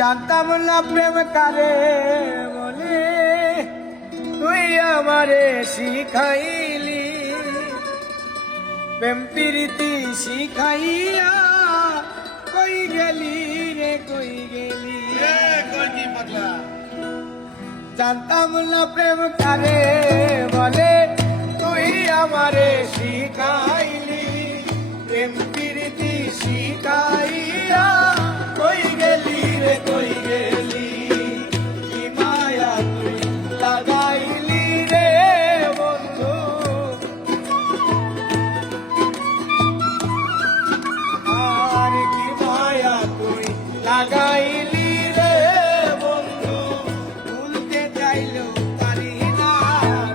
জানতাম না প্রেম কারে বলে, তুই আমারে শিখাইলি। প্রেম প্রীতি শিখাইয়া কই গেলি রে কই গেলি। জানতাম না প্রেম কারে বলে, তুই আমারে শিখাইলি। প্রেম প্রীতি শিখাইয়া কই গেলি রে কই গেলি। কি মায়া তুই লাগাইলি রে বন্ধু, আর কি মায়া তুই লাগাইলি রে বন্ধু। ভুলতে চাইলেও পারি না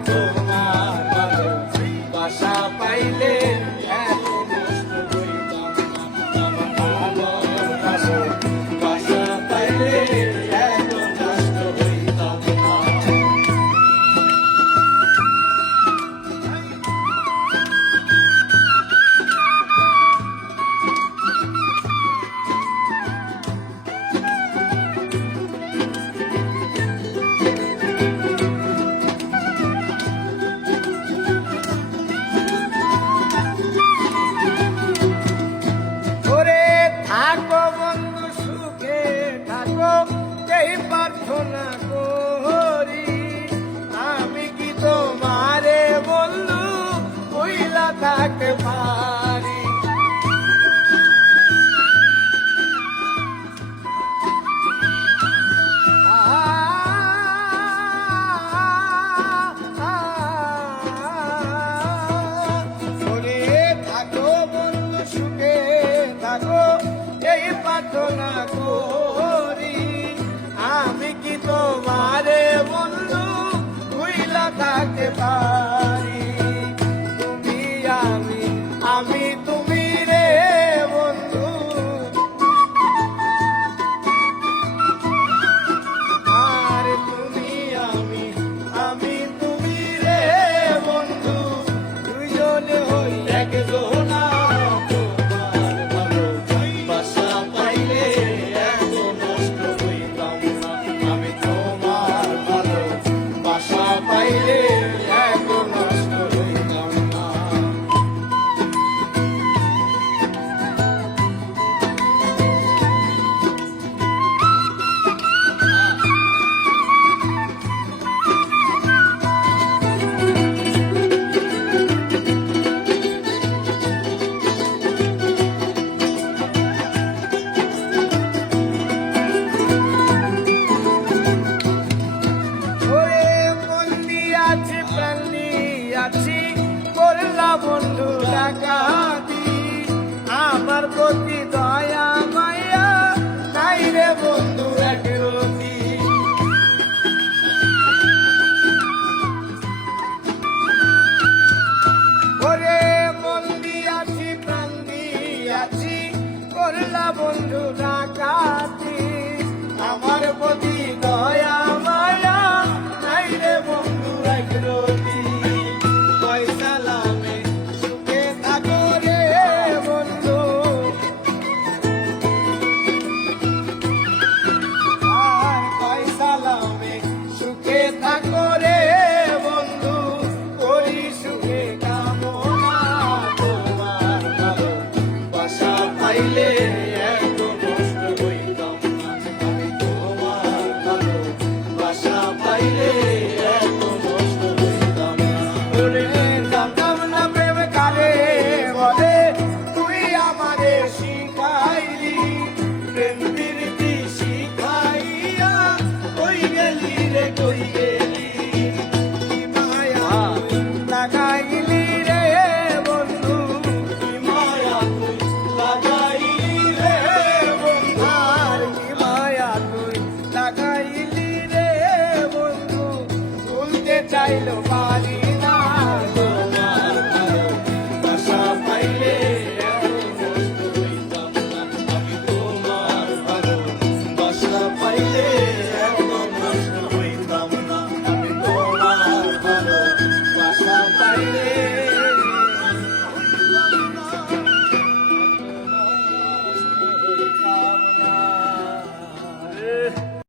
তোমার ভালোবাসা পাইলে এত কষ্ট হইতাম না। আমার ভালোবাসা পাইলে এত কষ্ট হইতাম না। ওরে থাকো বন্ধু সুখে থাকো, এই প্রার্থনা করি।